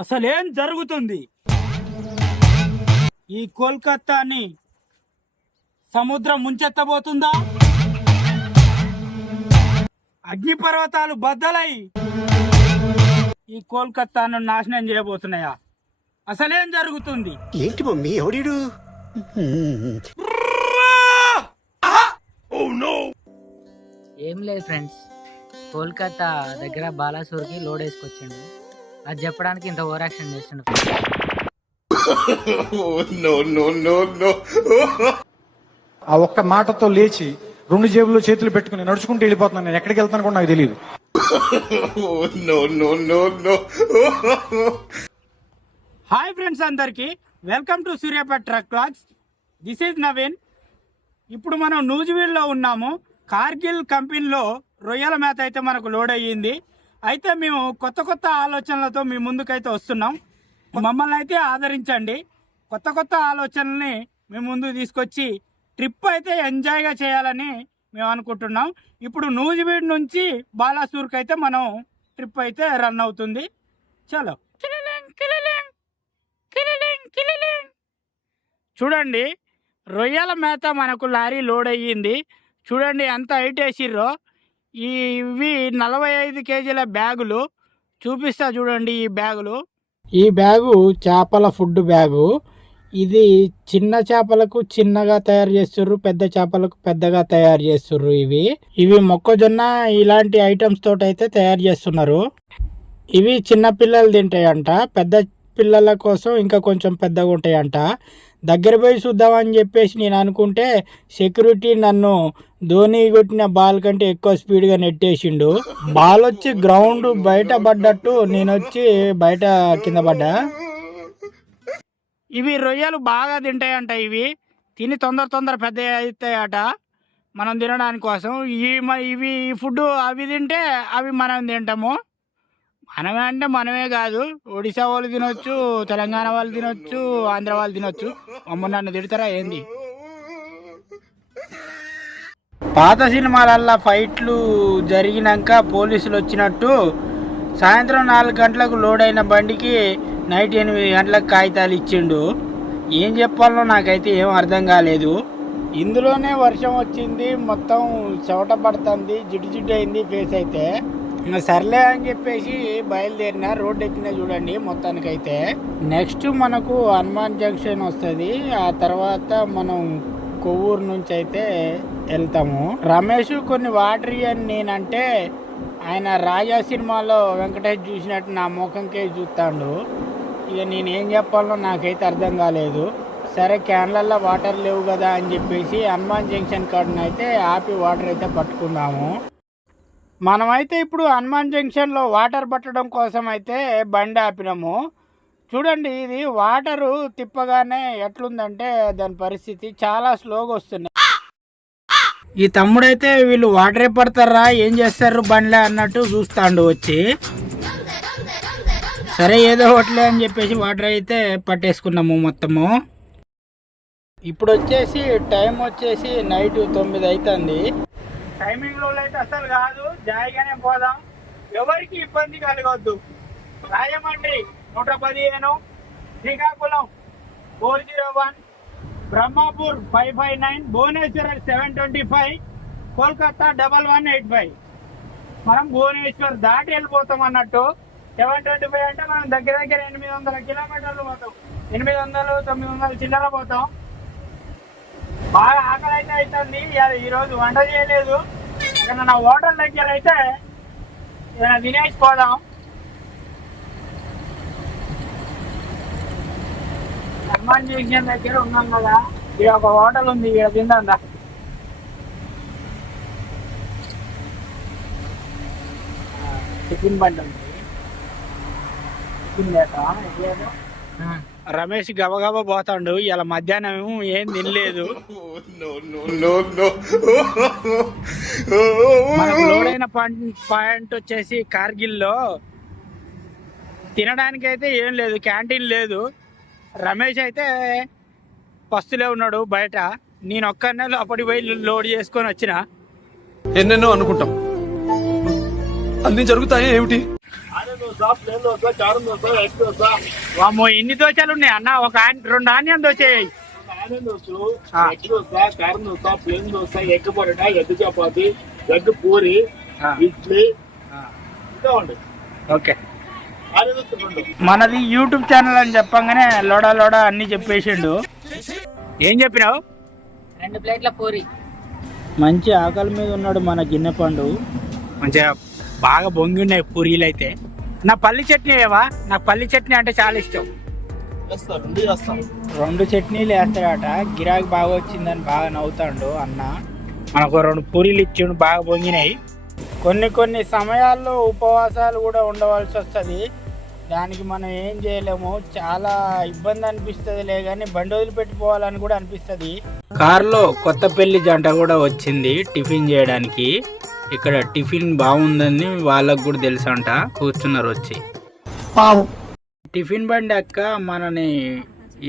అసలేం జరుగుతుంది? ఈ కోల్కతాని సముద్రం ముంచెత్తబోతుందా? అగ్నిపర్వతాలు బద్దలై ఈ కోల్కతాను నాశనం చేయబోతున్నాయా? అసలేం జరుగుతుంది? ఏంటి మమ్మీ ఎవడీడు? ఏం లేదు ఫ్రెండ్స్, కోల్కతా దగ్గర బాలాసూర్కి లోడ్ వేసుకొచ్చిండు. అది చెప్పడానికి ఇంత ఓవర్ యాక్షన్ చేస్తుండు. ఆ ఒక్క మాటతో లేచి 2 జేబుల్లో చేతులు పెట్టుకుని నడుచుకుంటూ వెళ్ళిపోతున్నాను. నేను ఎక్కడికి వెళ్తాను కూడా నాకు తెలియదు. హాయ్ ఫ్రెండ్స్, అందరికి welcome to Suryapet truck blogs. This is Naveen. ఇప్పుడు మనం నూజివీడ్లో ఉన్నాము. కార్గిల్ కంపెనీలో రొయ్యల మేత అయితే మనకు లోడ్ అయ్యింది. అయితే మేము కొత్త కొత్త ఆలోచనలతో మీ ముందుకైతే వస్తున్నాం. మమ్మల్ని అయితే ఆదరించండి. కొత్త కొత్త ఆలోచనల్ని మీ ముందుకు తీసుకొచ్చి ట్రిప్ అయితే ఎంజాయ్గా చేయాలని మేము అనుకుంటున్నాం. ఇప్పుడు నూజివీడ్ నుంచి బాలాసూర్కి అయితే మనం ట్రిప్ అయితే రన్ అవుతుంది. చలో చూడండి, రొయ్యల మేత మనకు లారీ లోడ్ అయ్యింది. చూడండి ఎంత హైట్ వేసిర్రో. ఇవి 45 కేజీల బ్యాగులు చూపిస్తా చూడండి. ఈ బ్యాగు చేపల ఫుడ్ బ్యాగు. ఇది చిన్న చేపలకు చిన్నగా తయారు చేస్తుర్రు, పెద్ద చేపలకు పెద్దగా తయారు చేస్తుర్రు. ఇవి మొక్కజొన్న ఇలాంటి ఐటమ్స్ తోటి అయితే తయారు చేస్తున్నారు. ఇవి చిన్న పిల్లలు తింటాయంట, పెద్ద పిల్లల కోసం ఇంకా కొంచెం పెద్దగా ఉంటాయంట. దగ్గర పోయి చూద్దామని చెప్పేసి నేను అనుకుంటే సెక్యూరిటీ నన్ను ధోని కొట్టిన బాల్ కంటే ఎక్కువ స్పీడ్గా నెట్టేసిండు. బాల్ వచ్చి గ్రౌండ్ బయట పడ్డట్టు నేను వచ్చి బయట కింద పడ్డా. ఇవి రొయ్యలు బాగా తింటాయంట. ఇవి తిని తొందర పెద్ద అవుతాయట మనం తినడానికి కోసం. ఇవి ఫుడ్ అవి తింటే అవి మనం తింటాము. మనమే అంటే మనమే కాదు, ఒడిశా వాళ్ళు తినొచ్చు, తెలంగాణ వాళ్ళు తినొచ్చు, ఆంధ్ర వాళ్ళు తినొచ్చు. అమ్మ నన్ను తిడతారా ఏంది? పాత సినిమాలల్లో ఫైట్లు జరిగినాక పోలీసులు వచ్చినట్టు సాయంత్రం 4 గంటలకు లోడ్ అయిన బండికి నైట్ 8 గంటలకు కాగితాలు ఇచ్చిండు. ఏం చెప్పాలో నాకైతే ఏం అర్థం కాలేదు. ఇందులోనే వర్షం వచ్చింది, మొత్తం చెమట పడుతుంది, జిడ్డు అయింది ఫేస్ అయితే. ఇంకా సర్లే అని చెప్పేసి బయలుదేరిన. రోడ్డు ఎక్కిన చూడండి మొత్తానికైతే. నెక్స్ట్ మనకు హనుమాన్ జంక్షన్ వస్తుంది. ఆ తర్వాత మనం కొవ్వూరు నుంచి అయితే వెళ్తాము. రమేష్ కొన్ని వాటర్ అని నేనంటే ఆయన రాజా సినిమాలో వెంకటేష్ చూసినట్టు నా ముఖంకే చూస్తాడు. ఇక నేనేం చెప్పాలో నాకైతే అర్థం కాలేదు. సరే క్యాన్లల్లో వాటర్ లేవు కదా అని చెప్పేసి హనుమాన్ జంక్షన్ కాడనైతే ఆపి వాటర్ అయితే పట్టుకున్నాము. మనమైతే ఇప్పుడు హనుమాన్ జంక్షన్లో వాటర్ పట్టడం కోసం అయితే బండి ఆపినాము. చూడండి, ఇది వాటరు తిప్పగానే ఎట్లుందంటే దాని పరిస్థితి చాలా స్లోగా వస్తున్నాయి. ఈ తమ్ముడైతే వీళ్ళు వాటరే పడతారా ఏం చేస్తారు బండ్లే అన్నట్టు చూస్తాండు వచ్చి. సరే ఏదో ఒకటిలే అని చెప్పేసి వాటర్ అయితే పట్టేసుకున్నాము మొత్తము. ఇప్పుడు వచ్చేసి టైం వచ్చేసి నైట్ 9 అవుతుంది. టైమింగ్ లో అయితే అసలు కాదు, జాయిగానే పోదాం, ఎవరికి ఇబ్బంది కలగొద్దు. రాజమండ్రి 115, శ్రీకాకుళం 401, బ్రహ్మాపూర్ 559, భువనేశ్వర్ 725, కోల్కతా 1185. మనం భువనేశ్వర్ దాటి వెళ్ళిపోతాం అన్నట్టు. 725 అంటే మనం దగ్గర 800 కిలోమీటర్లు పోతాం. 800, 900 చిల్లర పోతాం. బాగా ఆకలి అయితే అవుతుంది. ఈరోజు వంట చేయలేదు. నా హోటల్ దగ్గర అయితే ఏదైనా తినేసి పోదాం. హనుమాన్ జంక్షన్ దగ్గర ఉన్నాం కదా, ఇక్కడ ఒక హోటల్ ఉంది, ఇక్కడ తిందా. టిఫిన్ బండి ఉంది, టిఫిన్ లేదా. రమేష్ గబగబా పోతాడు. ఇలా మధ్యాహ్నం ఏం తినలేదు. మనకు లోడైన పాయింట్ వచ్చేసి కార్గిల్లో తినడానికి అయితే ఏం లేదు, క్యాంటీన్ లేదు. రమేష్ అయితే పస్తులే ఉన్నాడు బయట. నేను ఒక్కనే లోపలికి పోయి లోడ్ చేసుకొని వచ్చిన. ఎన్నెన్నో అనుకుంటాం, అన్ని జరుగుతాయి ఏమిటి? అది వామ్మో, ఎన్ని దోశలు ఉన్నాయి అన్న? ఒక 2 ఆనియన్ దోశ వేయి. ఎగ్ దోశ, కారం dosa, plain dosa, egg parotta, egg chapati, egg puri, idli ఇంకా ఉంది. ఓకే, మనది యూట్యూబ్ ఛానల్ అని చెప్పంగానే లోడా లోడా అన్ని చెప్పేసిండు. ఏం చెప్పినావు? 2 ప్లేట్ల పూరి. మంచి ఆకలి మీద ఉన్నాడు మన గిన్నె పండు. మంచిగా బాగా బొంగి ఉన్నాయి పూరీలు అయితే. నా పల్లి చట్నీ ఏవా? నాకు పల్లి చట్నీ అంటే చాలా ఇష్టం. 2 చట్నీలు వేస్తాడట. గిరాకీ బాగా వచ్చిందని బాగా నవ్వుతాడు అన్న. మనకు 2 పూరీలు ఇచ్చిండు, బాగా బొంగినాయి. కొన్ని సమయాల్లో ఉపవాసాలు కూడా ఉండవలసి వస్తుంది. దానికి మనం ఏం చేయలేము. చాలా ఇబ్బంది అనిపిస్తుంది కానీ బండి వదిలిపెట్టిపోవాలని కూడా అనిపిస్తుంది. కారులో కొత్త పెళ్లి జంట కూడా వచ్చింది టిఫిన్ చేయడానికి. ఇక్కడ టిఫిన్ బాగుందని వాళ్ళకు కూడా తెలుసు అంట. కూర్చున్నారు వచ్చి. టిఫిన్ బండి అక్క మనని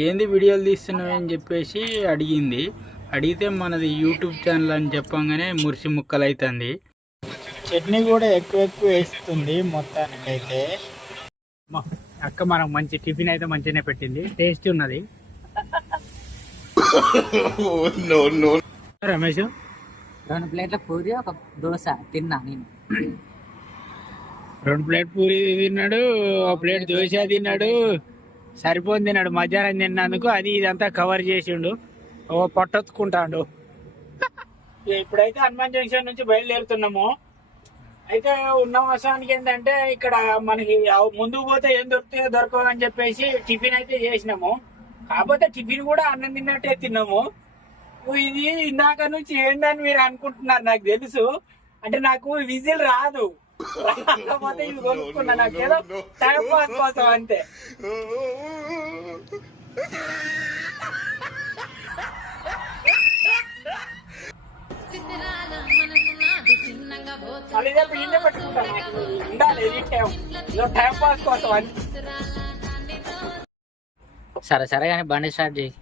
ఏంది వీడియోలు తీస్తున్నావు అని చెప్పేసి అడిగింది. అడిగితే మనది యూట్యూబ్ ఛానల్ అని చెప్పంగానే మురిసి ముక్కలు అవుతుంది. చట్నీ కూడా ఎక్కువ వేస్తుంది మొత్తానికైతే. అక్క మనకు మంచి టిఫిన్ అయితే మంచిగానే పెట్టింది, టేస్టీ ఉన్నది. రమేష్ 2 ప్లేట్ల పూరి, 1 దోశ తిన్నా నేను. 2 ప్లేట్ పూరి తిన్నాడు, 1 ప్లేట్ దోశ తిన్నాడు, సరిపోని తిన్నాడు. మధ్యాహ్నం తిన్నందుకు అది ఇదంతా కవర్ చేసిండు. పొట్టొత్తుకుంటాడు. ఇప్పుడైతే హనుమాన్ జంక్షన్ నుంచి బయలుదేరుతున్నాము. అయితే ఉన్న వర్షానికి ఏంటంటే ఇక్కడ మనకి ముందుకు పోతే ఏం దొరుకుతాయో దొరకవు అని చెప్పేసి టిఫిన్ అయితే చేసినాము. కాకపోతే టిఫిన్ కూడా అన్నం తిన్నట్టే తిన్నాము. ఇది ఇందాక నుంచి ఏందని మీరు అనుకుంటున్నారు, నాకు తెలుసు. అంటే నాకు విజిల్ రాదు, రాకపోతే ఇది కొనుక్కున్నా. నాకు ఏదో టైం పాస్ కోసం అంతే. టైం పాస్ కోసం అంతే. సరే కానీ బండి స్టార్ట్ చేయి.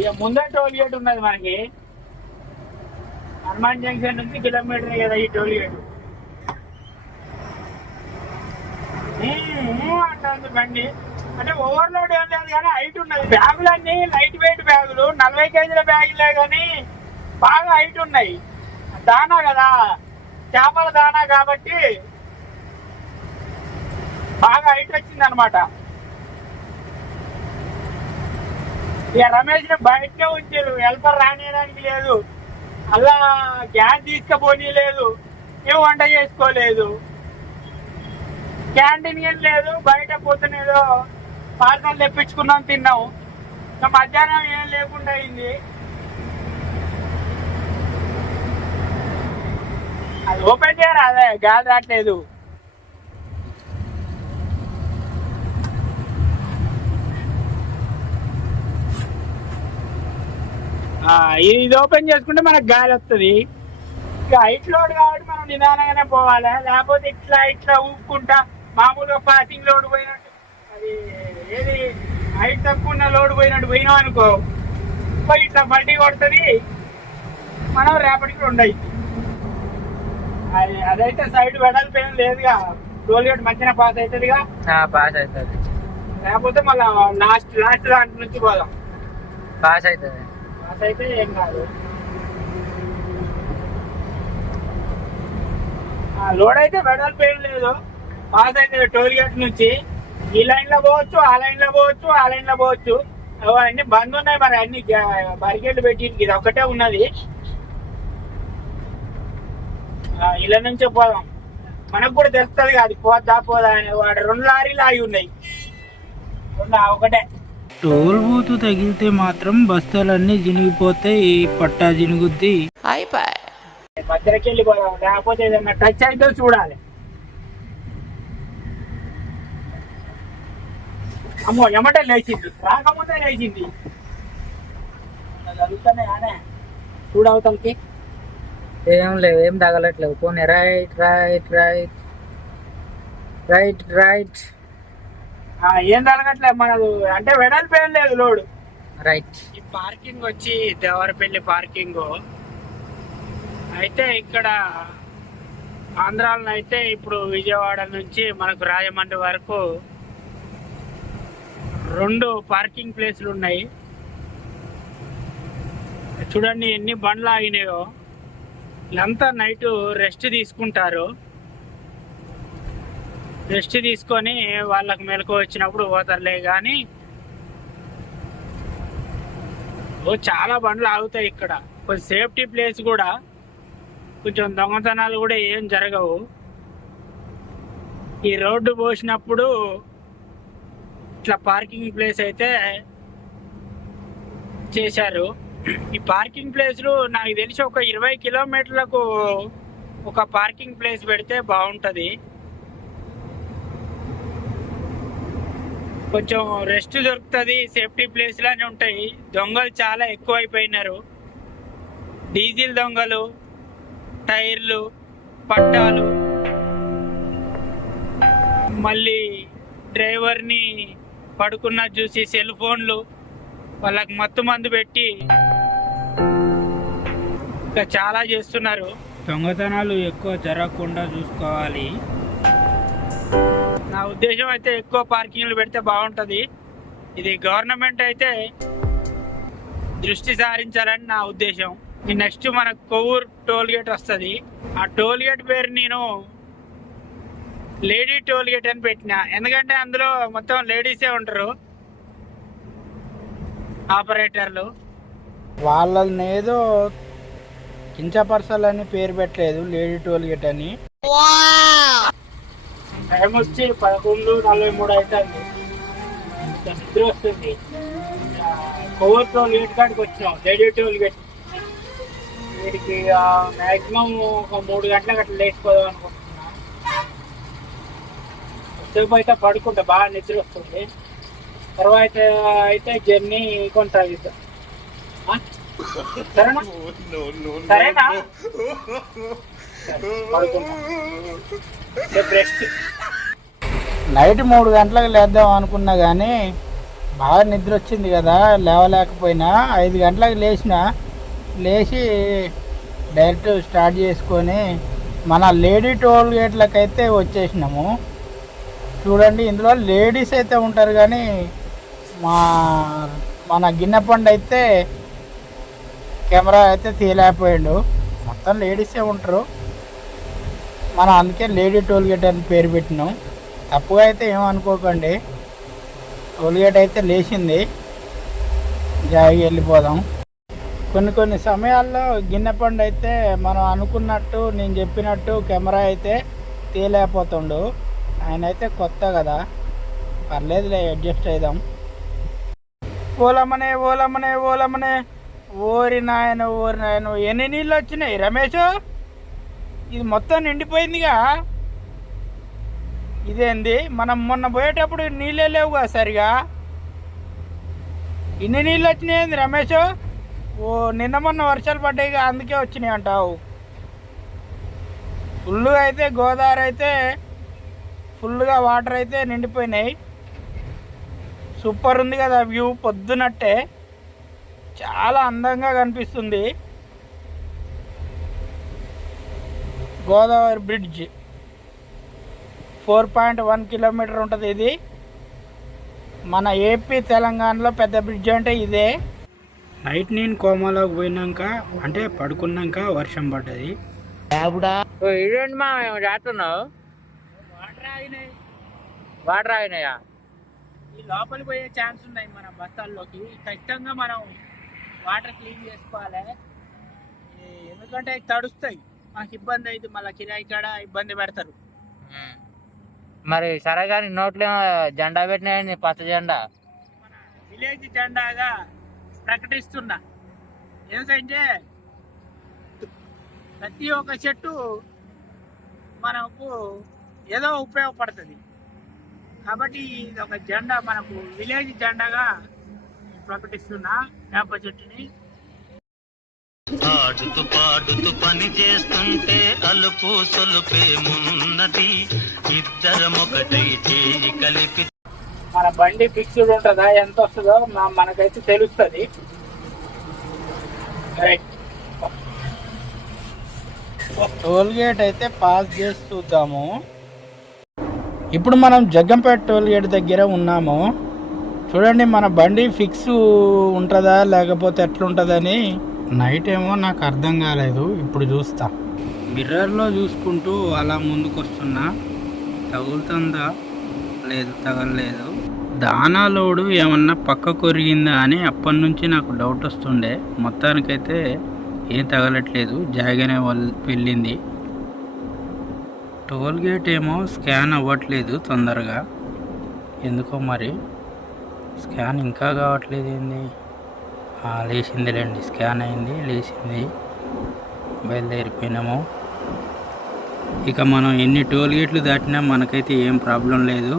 ఇక ముందే టోల్ గేట్ ఉన్నది మనకి. హనుమాన్ జంక్షన్ నుంచి కిలోమీటర్ కదా ఈ టోల్ గేట్. అంటుంది బండి. అంటే ఓవర్లోడ్ ఏం లేదు కానీ హైట్ ఉన్నది. బ్యాగులన్నీ లైట్ వెయిట్ బ్యాగులు, 40 కేజీల బ్యాగులే కానీ బాగా హైట్ ఉన్నాయి. దానా కదా, చేపల దానా కాబట్టి బాగా హైట్ వచ్చింది అనమాట. ఇక రమేష్ ని బయటనే ఉంచారు. హెల్పర్ రానియడానికి లేదు, అలా గ్యాస్ తీసుకుపోనీ లేదు, ఏం వంట చేసుకోలేదు, క్యాంటీన్ ఏం లేదు. బయట పోతున్నేదో పార్సల్ తెప్పించుకున్నాం, తిన్నాము. ఇంకా మధ్యాహ్నం ఏం లేకుండా అయింది. అది ఓపెన్ చేయరా, అదే గ్యాస్ రావట్లేదు. ఇది ఓపెన్ చేసుకుంటే మనకు గాలి వస్తుంది. ఇక హైట్ లోడ్ కాబట్టి మనం నిదానంగానే పోవాలి. లేకపోతే ఇట్లా ఊపుకుంటా మామూలుగా పాసింగ్ లోడ్ పోయినట్టు, అది ఏది హైట్ తక్కువ ఉన్న లోడ్ పోయినట్టు పోయినాం అనుకో, పోయి ఇట్లా బల్టీ కొడుతుంది, మనం రేపటికి 2 అయింది. అదైతే సైడ్ వెడల్పు ఏం లేదుగా, టోల్ గేట్ మంచిగా పాస్ అవుతుందిగా. పాస్ అవుతుంది. లేకపోతే మళ్ళీ లాస్ట్ దాంట్ నుంచి పోదాం. పాస్ అవుతుంది. పాస్ అయితే ఏం కాదు. లోడ్ అయితే వెడల్పు ఏం లేదు, పాస్ అయితే టోల్ గేట్ నుంచి. ఈ లైన్ లో పోవచ్చు, ఆ లైన్ లో పోవచ్చు, ఆ లైన్ లో పోవచ్చు. అన్ని బంద్ ఉన్నాయి మరి, అన్ని బారికేడ్లు పెట్టి. ఇది ఒక్కటే ఉన్నది. ఇలా నుంచే పోదాం. మనకు కూడా తెలుస్తుంది అది పోద్దా పోదా అని. వాడు 2 లారీలు ఆగి ఉన్నాయి, ఒకటే. టోల్ బూత్ తగిలితే మాత్రం బస్తాలన్నీ జినిగిపోతాయి, పట్టా జినుగుద్ది. మధ్యలోకి వెళ్ళిపోదాం, లేకపోతే ఏదన్నా టచ్ అయితే చూడాలి. అమ్మో ఎమ్మటే లేచింది, రాకముందే లేచింది. జరుగుతున్నాయానే చూడవుతానికి. ఏం లేవు, ఏం తగలట్లేవు. పోనీ right right right right right. ఏం తలగట్లే మనకు, అంటే వెడల్పు ఏం లేదు లోడు. రైట్. ఈ పార్కింగ్ వచ్చి దేవరపల్లి పార్కింగ్ అయితే ఇక్కడ ఆంధ్రాలో అయితే ఇప్పుడు విజయవాడ నుంచి మనకు రాజమండ్రి వరకు 2 పార్కింగ్ ప్లేస్లు ఉన్నాయి. చూడండి ఎన్ని బండ్లు ఆగినాయో. వీళ్ళంతా నైట్ రెస్ట్ తీసుకుంటారు. రెస్ట్ తీసుకొని వాళ్ళకి మెలకు వచ్చినప్పుడు పోతారులే. కానీ చాలా బండ్లు ఆగుతాయి ఇక్కడ. కొంచెం సేఫ్టీ ప్లేస్ కూడా, కొంచెం దొంగతనాలు కూడా ఏం జరగవు. ఈ రోడ్డు పోసినప్పుడు ఇట్లా పార్కింగ్ ప్లేస్ అయితే చేశారు. ఈ పార్కింగ్ ప్లేస్లు నాకు తెలిసి ఒక 20 కిలోమీటర్లకు ఒక పార్కింగ్ ప్లేస్ పెడితే బాగుంటుంది. కొంచెం రెస్ట్ దొరుకుతుంది, సేఫ్టీ ప్లేస్లానే ఉంటాయి. దొంగలు చాలా ఎక్కువైపోయినారు. డీజిల్ దొంగలు, టైర్లు, పట్టాలు, మళ్ళీ డ్రైవర్ని పడుకున్న చూసి సెల్ ఫోన్లు, వాళ్ళకి మత్తు మందు పెట్టి ఇంకా చాలా చేస్తున్నారు. దొంగతనాలు ఎక్కువ జరగకుండా చూసుకోవాలి. నా ఉద్దేశం అయితే ఎక్కువ పార్కింగ్లు పెడితే బాగుంటుంది. ఇది గవర్నమెంట్ అయితే దృష్టి సారించాలని నా ఉద్దేశం. నెక్స్ట్ మనకు కొవ్వూరు టోల్ గేట్ వస్తుంది. ఆ టోల్ గేట్ పేరు నేను లేడీ టోల్ గేట్ అని పెట్టిన, ఎందుకంటే అందులో మొత్తం లేడీసే ఉంటారు ఆపరేటర్లు. వాళ్ళని ఏదో కించపరచాలని పేరు పెట్టలేదు, లేడీ టోల్ గేట్ అని. టైం వచ్చి 11:43 అవుతుంది. నిద్ర వస్తుంది. కొవ్వూరు టోల్ గేట్ కాడికి వచ్చినాం, లేడీ టోల్ గేట్. వీడికి మ్యాక్సిమం ఒక 3 గంటలకు అట్లా లేచిపోదాం అనుకుంటున్నా. సేపు అయితే పడుకుంటా, బాగా నిద్ర వస్తుంది. తర్వాత అయితే జర్నీ కొనసాగిద్దాం. సరేనా? సరేనా? నైట్ 3 గంటలకు లేద్దాం అనుకున్నా కానీ బాగా నిద్ర వచ్చింది కదా, లేవలేకపోయినా. 5 గంటలకు లేచి డైరెక్ట్ స్టార్ట్ చేసుకొని మన లేడీ టోల్ గేట్లకు అయితే వచ్చేసినాము. చూడండి, ఇందులో లేడీస్ అయితే ఉంటారు కానీ మన గిన్నెపండు అయితే కెమెరా అయితే తీయలేకపోయాడు. మొత్తం లేడీసే ఉంటారు. మనం అందుకే లేడీ టోల్ గేట్ అని పేరు పెట్టినాం. తప్పుగా అయితే ఏమనుకోకండి. టోల్ గేట్ అయితే లేచింది, జాయిగా వెళ్ళిపోదాం. కొన్ని సమయాల్లో గిన్నెపండు అయితే మనం అనుకున్నట్టు, నేను చెప్పినట్టు కెమెరా అయితే తీయలేకపోతుండు. ఆయన అయితే కొత్త కదా, పర్లేదులే, అడ్జస్ట్ అవుదాం. ఓలమ్మనే ఓలమ్మనే ఓలమ్మనే, ఓరి నాయన ఎన్ని నీళ్ళు వచ్చినాయి రమేష్? ఇది మొత్తం నిండిపోయిందిగా. ఇదేంది, మనం మొన్న పోయేటప్పుడు నీళ్ళే లేవుగా సరిగా. ఇన్ని నీళ్ళు వచ్చినాయింది రమేష్? ఓ నిన్న మొన్న వర్షాలు పడ్డాయిగా, అందుకే వచ్చినాయి అంటావు. ఫుల్గా అయితే గోదావరి అయితే ఫుల్గా వాటర్ అయితే నిండిపోయినాయి. సూపర్ ఉంది కదా వ్యూ. పొద్దునట్టే చాలా అందంగా కనిపిస్తుంది. గోదావరి బ్రిడ్జ్ 4.1 కిలోమీటర్ ఉంటుంది. ఇది మన ఏపీ తెలంగాణలో పెద్ద బ్రిడ్జ్ అంటే ఇదే. నైట్ నేను కోమాలోకి పోయినాక, అంటే పడుకున్నాక వర్షం పడ్డది. ఇదేంటి మా చేస్తున్నావు? వాటర్ ఆగినాయా? ఈ లోపలికి పోయే ఛాన్స్ ఉన్నాయి మన బస్తాల్లోకి. ఖచ్చితంగా మనం వాటర్ క్లీన్ చేసుకోవాలి, ఎందుకంటే అవి తడుస్తాయి. మనకి ఇబ్బంది అయితే మళ్ళీ కిరాయి కాడ ఇబ్బంది పెడతారు. మరి సరే కానీ నోట్లో జెండా పెట్టినాయండి, పచ్చ జెండా. మన విలేజ్ జెండాగా ప్రకటిస్తున్నా. ఎందుకంటే ప్రతి ఒక్క చెట్టు మనకు ఏదో ఉపయోగపడుతుంది. కాబట్టి ఇది ఒక జెండా, మనకు విలేజ్ జెండాగా ప్రకటిస్తున్నా వేప చెట్టుని. ఆడుతూ పాడుతూ పని చేస్తుంటే అలుపు సొలుపేమున్నది, ఇద్దరం ఒకటై చేయి కలిపి. మన బండి ఫిక్స్డ్ ఉంటుందా, ఎంత వస్తుందో మనకైతే తెలుస్తుంది. టోల్ గేట్ అయితే పాస్ చేసి చూద్దాము. ఇప్పుడు మనం జగ్గంపేట టోల్ గేట్ దగ్గర ఉన్నాము. చూడండి మన బండి ఫిక్స్ ఉంటుందా లేకపోతే ఎట్లుంటుందని. నైట్ ఏమో నాకు అర్థం కాలేదు, ఇప్పుడు చూస్తా. మిర్రర్లో చూసుకుంటూ అలా ముందుకు వస్తున్నా. తగులుతుందా లేదు, తగలలేదు. దానా లోడు ఏమన్నా పక్క కొరిగిందా అని అప్పటి నుంచి నాకు డౌట్ వస్తుండే. మొత్తానికైతే ఏం తగలట్లేదు, జాగానే వెళ్ళింది. టోల్ గేట్ ఏమో స్కాన్ అవ్వట్లేదు తొందరగా, ఎందుకో మరి. స్కాన్ ఇంకా కావట్లేదు ఏంది. లేచిందిలేండి, స్కాన్ అయింది, లేచింది. బయలుదేరిపోయినాము. ఇక మనం ఎన్ని టోల్ గేట్లు దాటినా మనకైతే ఏం ప్రాబ్లం లేదు.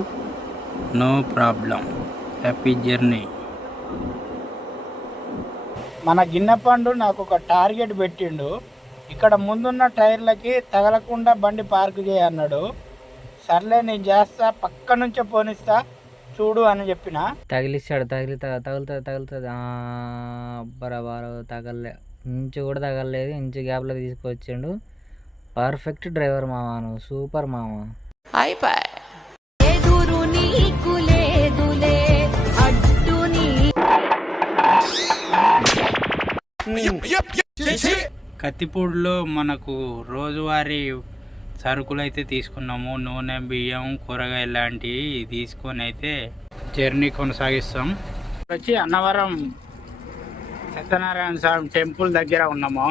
No problem, happy journey. మన గిన్నెపండు నాకు ఒక టార్గెట్ పెట్టిండు. ఇక్కడ ముందున్న టైర్లకి తగలకుండా బండి పార్క్ చేయన్నాడు. సర్లే నేను చేస్తా, పక్క నుంచే పోనిస్తా చూడు అని చెప్పిన. తగిలిస్తాడు, తగులుతుంది. బరాబరు తగలలే, ఇంచు కూడా తగలలేదు. ఇంచు గ్యాప్లో తీసుకొచ్చిండు. పర్ఫెక్ట్ డ్రైవర్ మామ, నువ్వు సూపర్ మామ. కత్తిపూడిలో మనకు రోజువారీ సరుకులు అయితే తీసుకున్నాము. నూనె, బియ్యం, కూరగాయలు లాంటివి తీసుకొని అయితే జర్నీ కొనసాగిస్తాం. వచ్చి అన్నవరం సత్యనారాయణ స్వామి టెంపుల్ దగ్గర ఉన్నాము.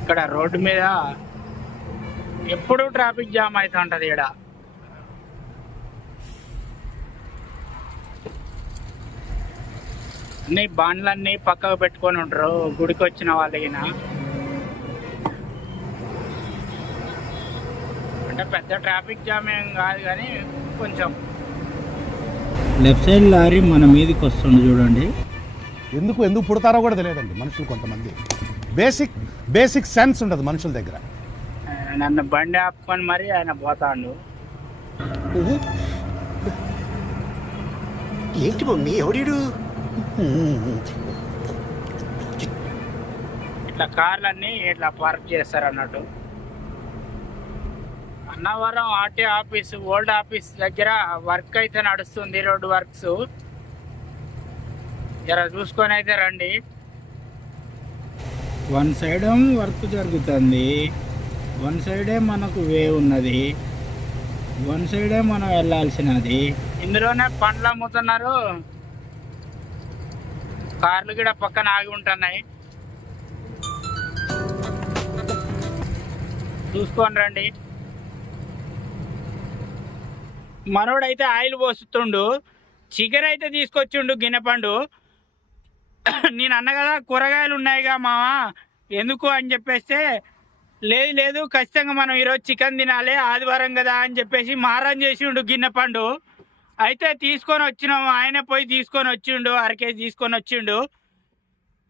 ఇక్కడ రోడ్డు మీద ఎప్పుడు ట్రాఫిక్ జామ్ అవుతూ ఉంటుంది. ఇక్కడ అన్ని బండ్లన్నీ పక్కకు పెట్టుకొని ఉంటారు గుడికి వచ్చిన వాళ్ళకి. అంటే పెద్ద ట్రాఫిక్ జామ్ ఏం కాదు కానీ కొంచెం. లెఫ్ట్ సైడ్ లారీ మన మీదకి వస్తుంది చూడండి. ఎందుకు పుడతారో కూడా తెలియదండి మనుషులు. కొంతమంది బేసిక్ సెన్స్ ఉండదు మనుషుల దగ్గర. నన్ను బండి ఆపుకొని మరి ఆయన పోతాడు. ఏంటి మమ్మీ ఎవడీడు? ఇట్లా కార్లన్నీ ఇట్లా పార్క్ చేస్తారు అన్నట్టు. Annavaram RT office, old office దగ్గర వర్క్ అయితే నడుస్తుంది, రోడ్ వర్క్స్. జర చూసుకొని అయితే రండి. వన్ సైడ్ వర్క్ జరుగుతుంది, వన్ సైడే మనకు వే ఉన్నది, వన్ సైడే మనం వెళ్ళాల్సినది. ఇందులోనే పండ్లు అమ్ముతున్నారు, కార్లు కూడా పక్కన ఆగి ఉంటున్నాయి. చూసుకొని రండి. మనోడైతే ఆయిల్ పోస్తుండు, చికెన్ అయితే తీసుకొచ్చిండు గిన్నెపండు. నేను అన్న కదా కూరగాయలు ఉన్నాయిగా మావా ఎందుకు అని చెప్పేస్తే, లేదు ఖచ్చితంగా మనం ఈరోజు చికెన్ తినాలి, ఆదివారం కదా అని చెప్పేసి మారం చేసిండు గిన్నెపండు. అయితే తీసుకొని వచ్చినాము, ఆయన పోయి తీసుకొని వచ్చిండు, అరకేజీ తీసుకొని వచ్చిండు.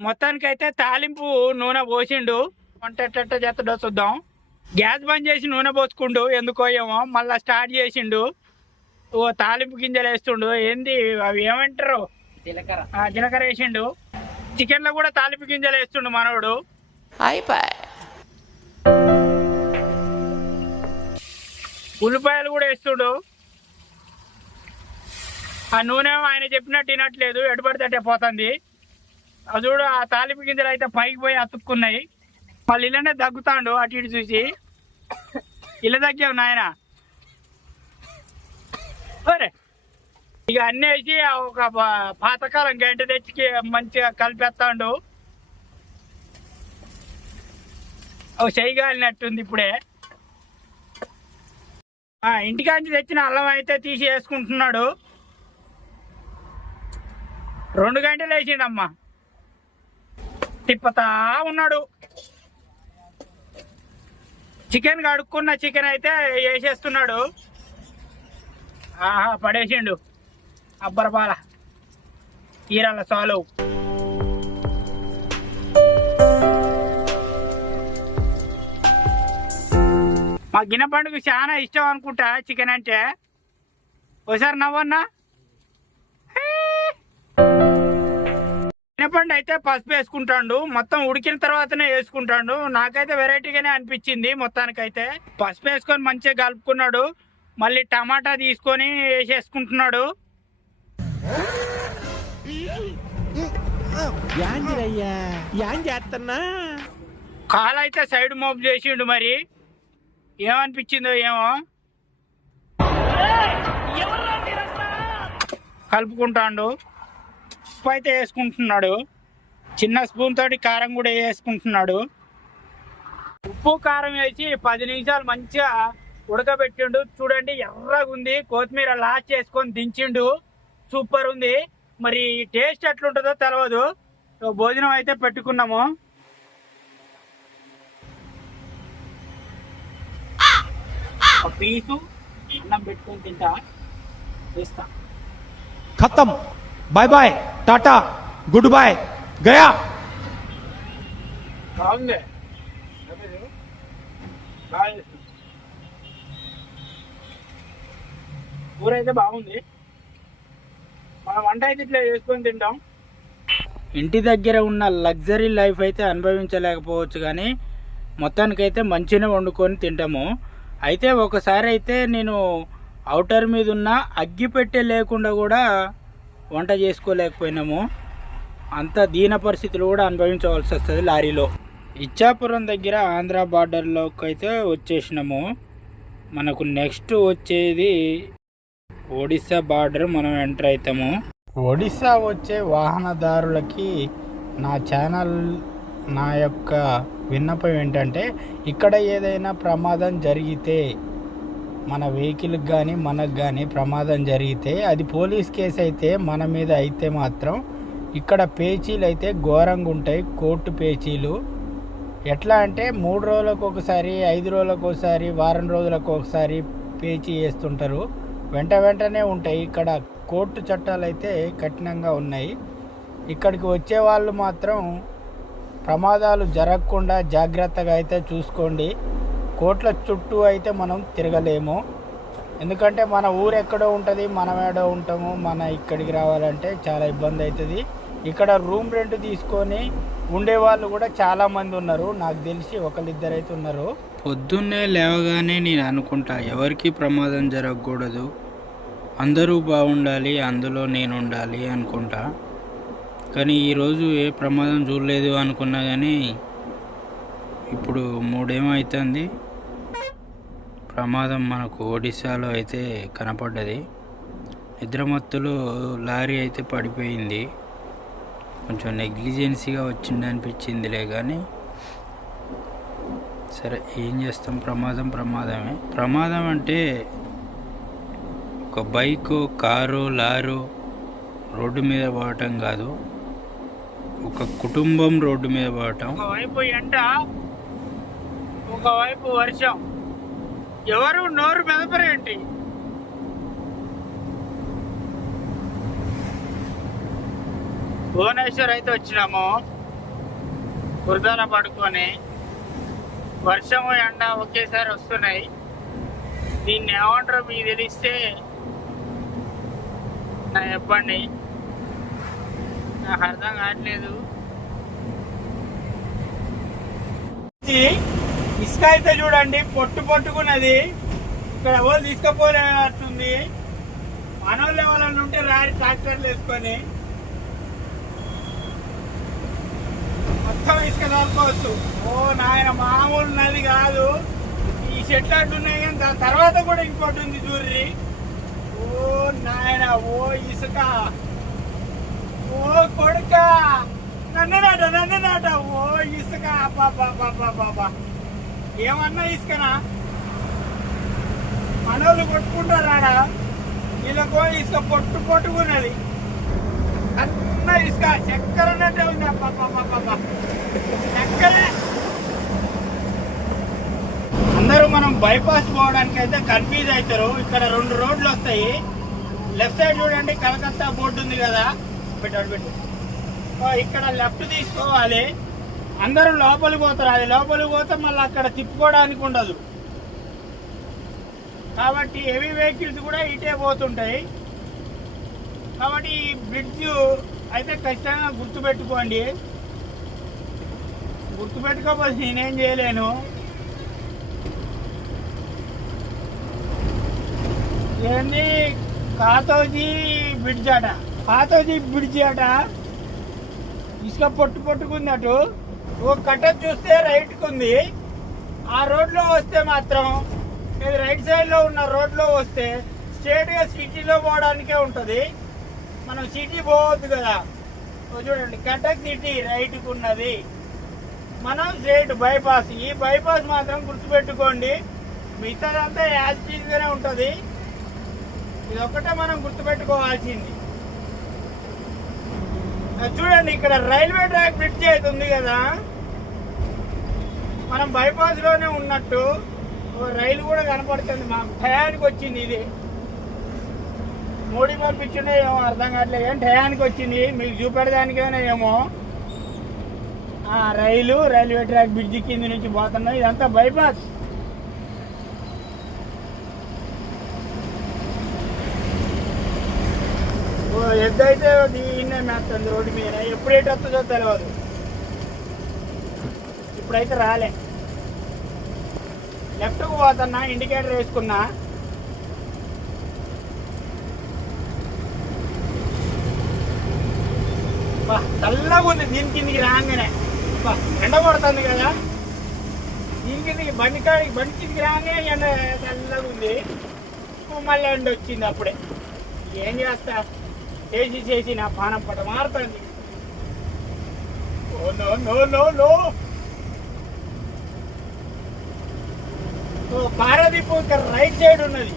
మొత్తానికైతే తాలింపు నూనె పోసిండు. వంట ఎట్ట చేస్తాడో చూద్దాం. గ్యాస్ బంద్ చేసి నూనె పోసుకుండు, ఎందుకో ఏమో. మళ్ళీ స్టార్ట్ చేసిండు, తాలింపు గింజలు వేస్తుండు. ఏంది అవి ఏమంటారు, జీలకర్ర వేసిండు. చికెన్లో కూడా తాలింపు గింజలు వేస్తుండు మనోడు. ఉల్లిపాయలు కూడా వేస్తుండు. ఆ నూనె ఆయన చెప్పినట్టు తినట్లేదు, ఎటుపడితే పోతుంది. అది చూడు, ఆ తాలింపు గింజలు అయితే పైకి పోయి అతుక్కున్నాయి. మళ్ళీ ఇళ్ళనే దగ్గుతాండు అటు ఇటు చూసి. ఇళ్ళ దగ్గర నాయన సరే. ఇక అన్నీ వేసి ఒక పాతకాలం గంట తెచ్చికి మంచిగా కలిపేస్తాడు. ఒక చెయ్యి కాలినట్టుంది ఇప్పుడే. ఇంటికాంచి తెచ్చిన అల్లం అయితే తీసి వేసుకుంటున్నాడు. 2 గంటలు వేసిండమ్మా, తిప్పతా ఉన్నాడు. చికెన్ కడుక్కున్న చికెన్ అయితే వేసేస్తున్నాడు. పడేసిండు అబ్బరపాల ఈరల సాలు. మా గిన్నెపండుకు చాలా ఇష్టం అనుకుంటా చికెన్ అంటే. ఒకసారి నవ్వన్నా. మినపండు అయితే పసుపు వేసుకుంటాడు, మొత్తం ఉడికిన తర్వాతనే వేసుకుంటాడు. నాకైతే వెరైటీగానే అనిపించింది. మొత్తానికైతే పసుపు వేసుకొని మంచిగా కలుపుకున్నాడు. మళ్ళీ టమాటా తీసుకొని వేసేసుకుంటున్నాడు. కాలు అయితే సైడ్ మోప్ చేసిండు. మరి ఏమనిపించిందో ఏమో. కలుపుకుంటాడు. ఉప్పు అయితే వేసుకుంటున్నాడు. చిన్న స్పూన్ తోటి కారం కూడా వేసుకుంటున్నాడు. ఉప్పు కారం వేసి 10 నిమిషాలు మంచిగా ఉడకబెట్టిండు. చూడండి ఎర్రగా ఉంది. కొత్తిమీర లాస్ట్ చేసుకొని దించిండు. సూపర్ ఉంది. మరి టేస్ట్ ఎట్లుంటుందో తెలియదు. భోజనం అయితే పెట్టుకున్నాము. ఒక పీసు అన్నం పెట్టుకొని తింటా చేస్తా. ఖతం, bye bye, tata, good boy, గయా. బాగుంది. కూర అయితే బాగుంది. మనం వంట అయితే ఇట్లా చేసుకొని తింటాం. ఇంటి దగ్గర ఉన్న లగ్జరీ లైఫ్ అయితే అనుభవించలేకపోవచ్చు, కానీ మొత్తానికైతే మంచిగానే వండుకొని తింటాము. అయితే ఒకసారి అయితే నేను అవుటర్ మీద ఉన్న అగ్గిపెట్టె లేకుండా కూడా వంట చేసుకోలేకపోయినాము. అంత దీన పరిస్థితులు కూడా అనుభవించవలసి వస్తుంది లారీలో. ఇచ్చాపురం దగ్గర ఆంధ్ర బార్డర్లోకి అయితే వచ్చేసినాము. మనకు నెక్స్ట్ వచ్చేది ఒడిస్సా బార్డర్. మనం ఎంటర్ అవుతాము. ఒడిస్సా వచ్చే వాహనదారులకి నా ఛానల్ నా యొక్క విన్నపం ఏంటంటే, ఇక్కడ ఏదైనా ప్రమాదం జరిగితే, మన వెహికల్కి కానీ మనకు కానీ ప్రమాదం జరిగితే, అది పోలీస్ కేసు అయితే మన మీద అయితే మాత్రం ఇక్కడ పేచీలు అయితే ఘోరంగా ఉంటాయి. కోర్టు పేచీలు ఎట్లా అంటే 3 రోజులకు ఒకసారి, 5 రోజులకు ఒకసారి, వారం రోజులకు ఒకసారి పేచీ వేస్తుంటారు. వెంటనే ఉంటాయి. ఇక్కడ కోర్టు చట్టాలు అయితే కఠినంగా ఉన్నాయి. ఇక్కడికి వచ్చే వాళ్ళు మాత్రం ప్రమాదాలు జరగకుండా జాగ్రత్తగా అయితే చూసుకోండి. కోట్ల చుట్టూ అయితే మనం తిరగలేము. ఎందుకంటే మన ఊరు ఎక్కడో ఉంటుంది, మనం ఏడో ఉంటాము. మన ఇక్కడికి రావాలంటే చాలా ఇబ్బంది అవుతుంది. ఇక్కడ రూమ్ రెంట్ తీసుకొని ఉండేవాళ్ళు కూడా చాలామంది ఉన్నారు. నాకు తెలిసి 1-2 అయితే ఉన్నారు. పొద్దున్నే లేవగానే నేను అనుకుంటా, ఎవరికి ప్రమాదం జరగకూడదు, అందరూ బాగుండాలి, అందులో నేను ఉండాలి అనుకుంటా. కానీ ఈరోజు ఏ ప్రమాదం చూడలేదు అనుకున్నా, కానీ ఇప్పుడు 3 ఏమవుతుంది ప్రమాదం మనకు ఒడిశాలో అయితే కనపడ్డది. నిద్రమత్తులో లారీ అయితే పడిపోయింది. కొంచెం నెగ్లిజెన్సీగా వచ్చిందనిపించిందిలే, కానీ సరే ఏం చేస్తాం. ప్రమాదమే. ప్రమాదం అంటే ఒక బైకు, కారు, లారు రోడ్డు మీద పోవటం కాదు, ఒక కుటుంబం రోడ్డు మీద పోవటం. ఒకవైపు ఎండ, ఒకవైపు వర్షం. ఎవరు నోరు మెదపరేంటి? భువనేశ్వర్ అయితే వచ్చినాము. బురదలో పడుకొని వర్షము ఎండ ఒకేసారి వస్తున్నాయి. దీన్ని ఏమంటారో మీకు తెలిస్తే నా చెప్పండి. నాకు అర్థం కావట్లేదు. ఇసుక అయితే చూడండి పొట్టుకున్నది. ఇక్కడ ఎవరు తీసుకుపోలేనట్టుంది. మనోళ్ళు ఎవరైనా ఉంటే రారి ట్రాక్టర్లు వేసుకొని మొత్తం ఇసుక తోలుకోవచ్చు. ఓ నాయన, మామూలు నది కాదు. ఈ చెట్లు అంటున్నాయి, కానీ దాని తర్వాత కూడా ఇంకోటి ఉంది చూర్రి. ఓ నాయన, ఓ ఇసుక, ఓ కొడుక, నన్ను నాట. ఓ ఇసుక, బాబా ఏమన్నా ఇసుకనా? మనోళ్ళు కొట్టుకుంటారాడా? వీళ్ళకో ఇసుక పొట్టుకున్నది. అన్న ఇసుక చక్కెర ఉన్నట్టే ఉంది. చక్కెరే. అందరూ మనం బైపాస్ పోవడానికి అయితే కన్ఫ్యూజ్ అవుతారు. ఇక్కడ 2 రోడ్లు వస్తాయి. లెఫ్ట్ సైడ్ చూడండి, కలకత్తా బోర్డు ఉంది కదా, పెట్టు. ఇక్కడ లెఫ్ట్ తీసుకోవాలి. అందరూ లోపలికి పోతారు. అది లోపలికి పోతే మళ్ళీ అక్కడ తిప్పుకోవడానికి ఉండదు. కాబట్టి హెవీ వెహికల్స్ కూడా ఇటే పోతుంటాయి. కాబట్టి ఈ బ్రిడ్జ్ అయితే ఖచ్చితంగా గుర్తుపెట్టుకోండి. గుర్తుపెట్టుకోకపోతే నేనేం చేయలేను. ఏంది కాతోజీ బ్రిడ్జ్ అట, కాతోజీ బ్రిడ్జ్ అట. ఇసుక పొట్టుకుంది అటు. ఓ కట్ట చూస్తే రైట్కి ఉంది. ఆ రోడ్లో వస్తే మాత్రం ఇది రైట్ సైడ్లో ఉన్న రోడ్లో వస్తే స్ట్రేట్గా సిటీలో పోవడానికే ఉంటుంది. మనం సిటీ పోవద్దు కదా. చూడండి కటక్ సిటీ రైట్కి ఉన్నది, మనం స్ట్రేట్ బైపాస్. ఈ బైపాస్ మాత్రం గుర్తుపెట్టుకోండి. మిగతాదంతా యాజ్టీజ్గానే ఉంటుంది. ఇది ఒక్కటే మనం గుర్తుపెట్టుకోవాల్సింది. చూడండి ఇక్కడ రైల్వే ట్రాక్ బ్రిడ్జ్ అయితే ఉంది కదా, మనం బైపాస్లోనే ఉన్నట్టు రైలు కూడా కనపడుతుంది. మా టయానికి వచ్చింది. ఇది మోడీ పంపించిండే ఏమో అర్థం కావట్లేదు, కానీ టయానికి వచ్చింది. మీకు చూపెడదానికైనా ఏమో రైల్వే ట్రాక్ బ్రిడ్జి కింద నుంచి పోతున్నాయి. ఇదంతా బైపాస్. ఎద్దైతే దీన్నే మేస్తుంది రోడ్డు మీద. ఎప్పుడైతే వస్తుందో తెలియదు. ఇప్పుడైతే రాలే. లెఫ్ట్కు పోతున్నా, ఇండికేటర్ వేసుకున్నా. చల్లగా ఉంది దీని కిందికి రాగానే. ఎండ పడుతుంది కదా, దీని కిందికి బండి కిందికి రాగానే ఎండ చల్లగా ఉంది. మళ్ళీ ఎండ వచ్చింది అప్పుడే. ఏం చేస్తా, చేసి నా పానం పట మారుతుంది. Oh no no no no. Paradip ఇక్కడ రైట్ సైడ్ ఉన్నది.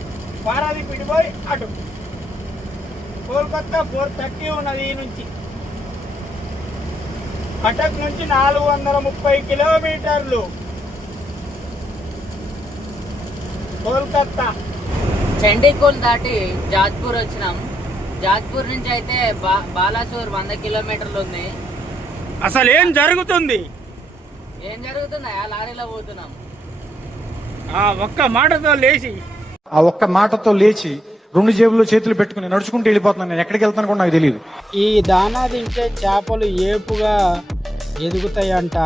పారాదీప్ ఇటుపోయి అటు. కోల్కతా 430 ఉన్నది ఈ నుంచి. కటక్ నుంచి 430 కిలోమీటర్లు కోల్కతా. చండీగఢ్ దాటి జాజ్పూర్ వచ్చినాం. జాజ్పూర్ నుంచి అయితే బాలాసోర్ 100 కిలోమీటర్లు ఉంది. అసలు ఏం జరుగుతుంది? ఏం జరుగుతుంది? ఆ లారీలో పోతున్నాం. ఆ ఒక్క మాటతో లేచి 2 జేబుల్లో చేతులు పెట్టుకుని నడుచుకుంటూ వెళ్ళిపోతున్నాను. నేను ఎక్కడికి వెళ్తాను కూడా నాకు తెలియదు. ఈ దానా దించే చేపలు ఏపుగా ఎదుగుతాయంట.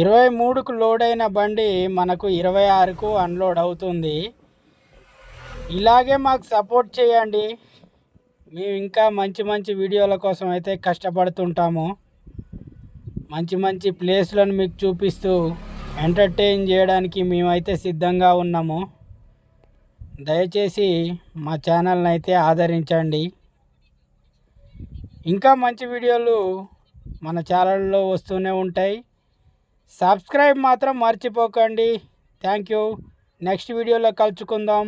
23కు లోడ్ అయిన బండి మనకు 26కు అన్లోడ్ అవుతుంది. ఇలాగే మాకు సపోర్ట్ చేయండి. మేము ఇంకా మంచి వీడియోల కోసం అయితే కష్టపడుతుంటాము. మంచి ప్లేస్లను మీకు చూపిస్తూ ఎంటర్టైన్ చేయడానికి మేమైతే సిద్ధంగా ఉన్నాము. దయచేసి మా ఛానల్ని అయితే ఆదరించండి. ఇంకా మంచి వీడియోలు మన ఛానల్లో వస్తూనే ఉంటాయి. సబ్స్క్రైబ్ మాత్రం మర్చిపోకండి. Thank you. నెక్స్ట్ వీడియోలో కలుసుకుందాం.